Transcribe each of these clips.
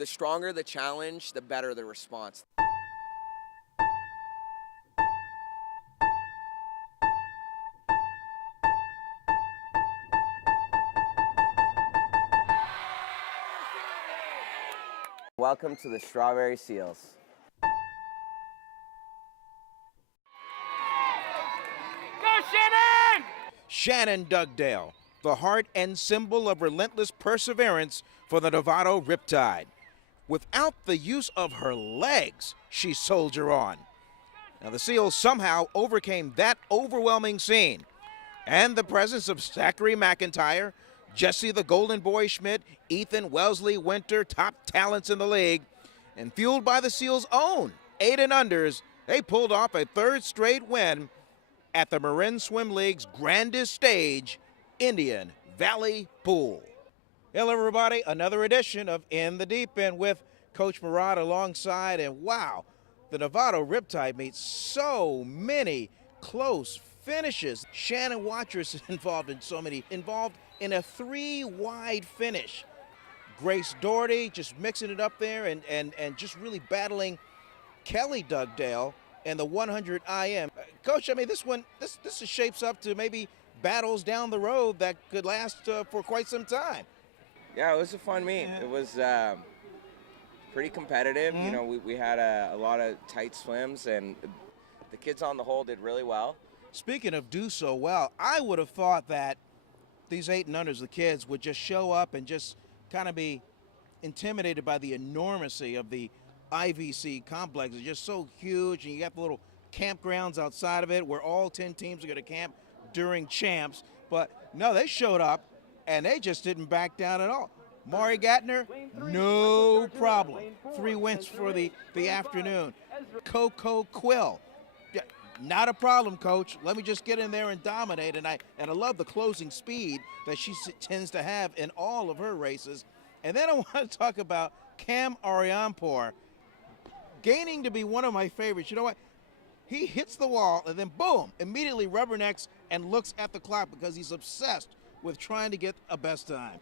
The stronger the challenge, the better the response. Welcome to the Strawberry Seals. Go, Shannon! Shannon Dugdale, the heart and symbol of relentless perseverance for the Novato Riptide. Without the use of her legs, she soldiered on. Now the Seals somehow overcame that overwhelming scene, and the presence of Zachary McIntyre, Jesse the Golden Boy Schmidt, Ethan Wellesley Winter, top talents in the league, and fueled by the Seals' own 8-and-unders, they pulled off a third straight win at the Marin Swim League's grandest stage, Indian Valley Pool. Hello everybody, another edition of In the Deep End with Coach Mehrad alongside, and wow, the Novato Riptide meets so many close finishes. Shannon Watrous is involved in a 3-wide finish. Grace Doherty just mixing it up there and just really battling Kelly Dugdale and the 100 IM. Coach, I mean, this shapes up to maybe battles down the road that could last for quite some time. Yeah, it was a fun meet. Yeah. It was pretty competitive. Mm-hmm. You know, we had a lot of tight swims, and the kids on the whole did really well. Speaking of do so well, I would have thought that these 8-and-unders, the kids, would just show up and just kind of be intimidated by the enormity of the IVC complex. It's just so huge, and you got the little campgrounds outside of it where all 10 teams are going to camp during champs. But no, they showed up, and they just didn't back down at all. Maury Gattner, no problem. 3 wins for the afternoon. Coco Quill, not a problem, Coach. Let me just get in there and dominate. And I love the closing speed that she tends to have in all of her races. And then I want to talk about Cam Arianpour, gaining to be one of my favorites. You know what? He hits the wall and then boom, immediately rubbernecks and looks at the clock because he's obsessed with trying to get a best time.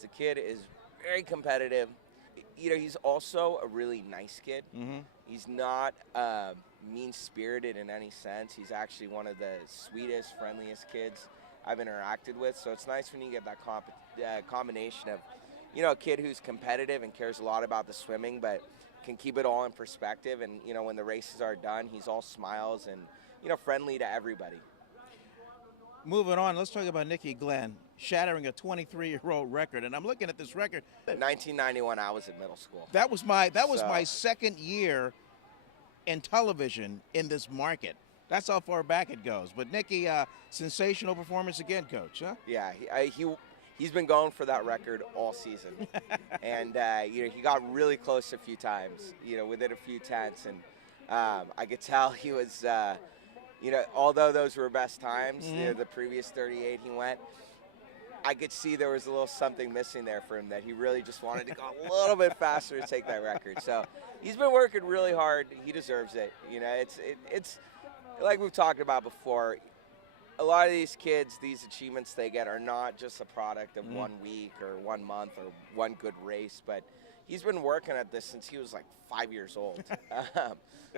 The kid is very competitive. You know, he's also a really nice kid. Mm-hmm. He's not mean-spirited in any sense. He's actually one of the sweetest, friendliest kids I've interacted with. So it's nice when you get that combination of, you know, a kid who's competitive and cares a lot about the swimming, but can keep it all in perspective. And, you know, when the races are done, he's all smiles and, you know, friendly to everybody. Moving on, let's talk about Nikki Glenn, shattering a 23-year-old record. And I'm looking at this record. 1991, I was in middle school. That was my second year in television in this market. That's how far back it goes. But Nikki, sensational performance again, Coach, huh? Yeah, he's been going for that record all season. And, you know, he got really close a few times, you know, within a few tenths. And I could tell he was, you know, although those were best times, mm-hmm. You know, the previous 38 he went, I could see there was a little something missing there for him, that he really just wanted to go a little bit faster to take that record. So he's been working really hard. He deserves it. You know, it's like we've talked about before, a lot of these kids, these achievements they get are not just a product of 1 week or 1 month or one good race, but he's been working at this since he was like 5 years old.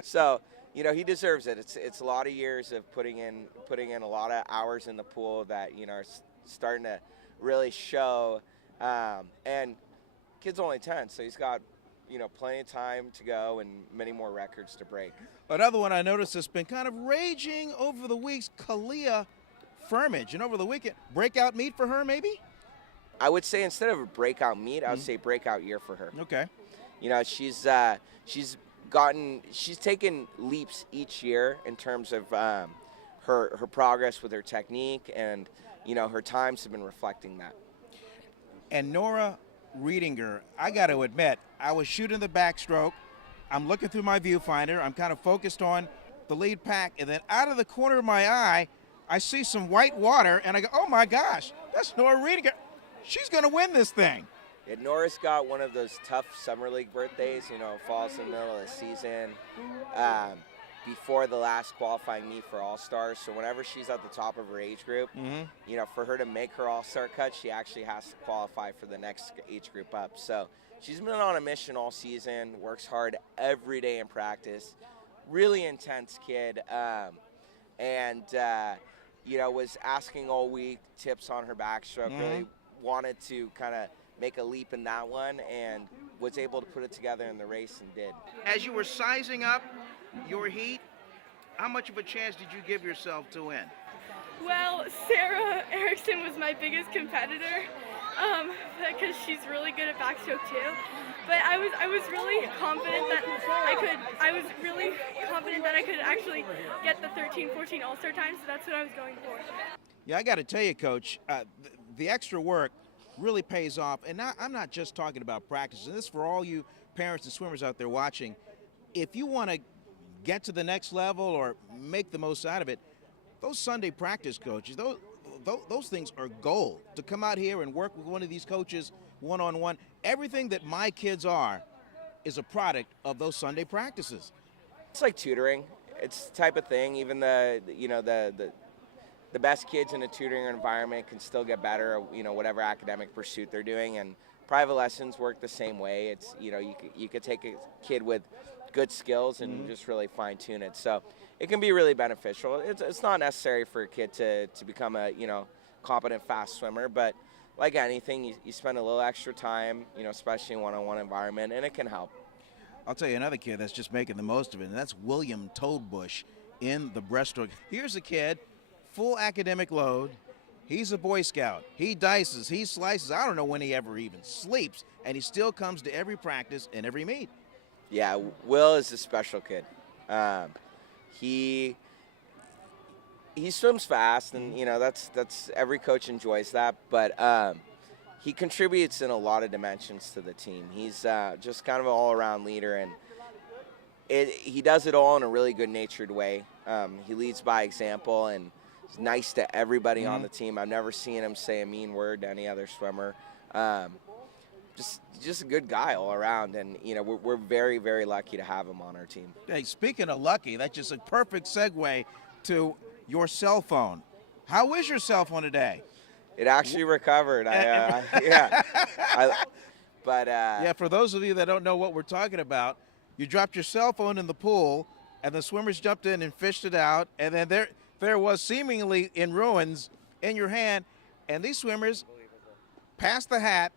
So, you know, he deserves it. It's a lot of years of putting in a lot of hours in the pool that, you know, are starting to really show. And kid's only 10, so he's got, you know, plenty of time to go and many more records to break. Another one I noticed that's been kind of raging over the weeks, Kalia Firmage. And over the weekend, breakout meet for her maybe? I would say instead of a breakout meet, I would say breakout year for her. Okay. You know, she's taken leaps each year in terms of her progress with her technique, and, you know, her times have been reflecting that. And Nora Riedinger, I got to admit, I was shooting the backstroke. I'm looking through my viewfinder. I'm kind of focused on the lead pack, and then out of the corner of my eye, I see some white water, and I go, oh my gosh, that's Nora Riedinger. She's going to win this thing. Yeah, Nora's got one of those tough summer league birthdays, you know, falls in the middle of the season. before the last qualifying meet for All-Stars. So whenever she's at the top of her age group, you know, for her to make her All-Star cut, she actually has to qualify for the next age group up. So she's been on a mission all season, works hard every day in practice. Really intense kid. You know, was asking all week tips on her backstroke. Really wanted to kind of make a leap in that one, and was able to put it together in the race and did. As you were sizing up your heat, how much of a chance did you give yourself to win? Well, Sarah Erickson was my biggest competitor because she's really good at backstroke too. But I was really confident that I could actually get the 13-14 All-Star time, so that's what I was going for. Yeah, I got to tell you, Coach, the extra work really pays off. And I'm not just talking about practice. And this is for all you parents and swimmers out there watching. If you want to get to the next level or make the most out of it, those Sunday practice coaches, those things are gold. To come out here and work with one of these coaches one-on-one, everything that my kids are is a product of those Sunday practices. It's like tutoring. It's the type of thing. Even the best kids in a tutoring environment can still get better, you know, whatever academic pursuit they're doing. And private lessons work the same way. It's, you know, you could take a kid with good skills and just really fine tune it. So it can be really beneficial. It's not necessary for a kid to become a, you know, competent fast swimmer, but like anything, you spend a little extra time, you know, especially in one-on-one environment, and it can help. I'll tell you another kid that's just making the most of it, and that's William Toadbush in the breaststroke. Here's a kid, full academic load. He's a Boy Scout. He dices, he slices. I don't know when he ever even sleeps, and he still comes to every practice and every meet. Yeah, Will is a special kid. He swims fast, and you know that's every coach enjoys that. But he contributes in a lot of dimensions to the team. He's just kind of an all-around leader, and he does it all in a really good-natured way. He leads by example, and he's nice to everybody on the team. I've never seen him say a mean word to any other swimmer. Just a good guy all around, and you know we're very, very lucky to have him on our team. Hey, speaking of lucky, that's just a perfect segue to your cell phone. How is your cell phone today? It actually recovered. Yeah, for those of you that don't know what we're talking about, you dropped your cell phone in the pool, and the swimmers jumped in and fished it out, and then there was seemingly in ruins in your hand, and these swimmers passed the hat,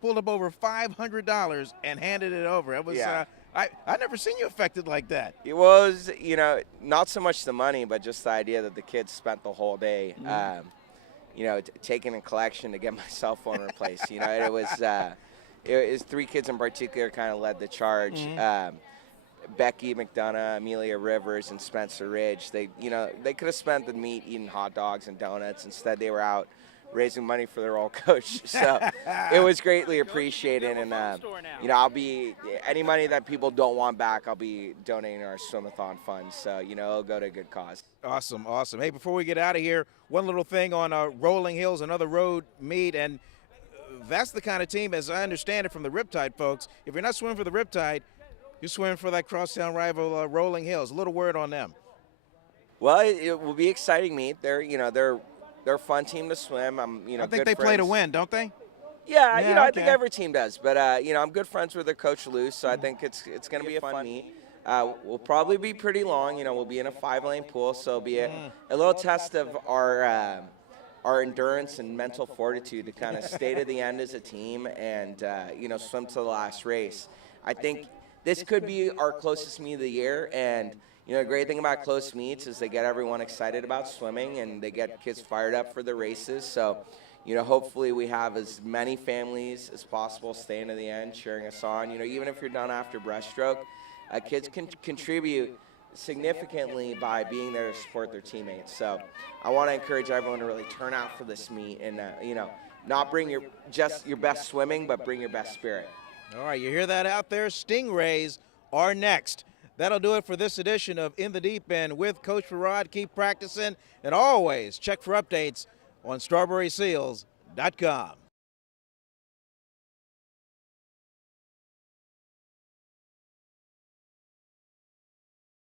pulled up over $500 and handed it over. It was I never seen you affected like that. It was, you know, not so much the money, but just the idea that the kids spent the whole day, you know, taking a collection to get my cell phone replaced. You know, it was three kids in particular kind of led the charge. Becky McDonough, Amelia Rivers, and Spencer Ridge. They could have spent the meet eating hot dogs and donuts. Instead, they were out raising money for their old coach. So it was greatly appreciated. And, you know, any money that people don't want back, I'll be donating to our Swimathon fund. So, you know, it'll go to a good cause. Awesome, awesome. Hey, before we get out of here, one little thing on Rolling Hills, another road meet. And that's the kind of team, as I understand it from the Riptide folks, if you're not swimming for the Riptide, you're swimming for that crosstown rival Rolling Hills. A little word on them. Well, it will be exciting meet. They're a fun team to swim. I think they play to win, don't they? Yeah, you know, I think every team does. But you know, I'm good friends with their coach Lou, so I think it's going to be a fun meet. We'll probably be pretty long. You know, we'll be in a 5-lane pool, so it'll be a little test of our endurance and mental fortitude to kind of stay to the end as a team and you know, swim to the last race. I think this could be our closest meet of the year, and you know, the great thing about close meets is they get everyone excited about swimming and they get kids fired up for the races. So, you know, hopefully we have as many families as possible staying to the end, cheering us on. You know, even if you're done after breaststroke, kids can contribute significantly by being there to support their teammates. So I want to encourage everyone to really turn out for this meet and, you know, not bring just your best swimming, but bring your best spirit. All right, you hear that out there? Stingrays are next. That'll do it for this edition of In the Deep End with Coach Mehrad. Keep practicing, and always check for updates on StrawberrySeals.com.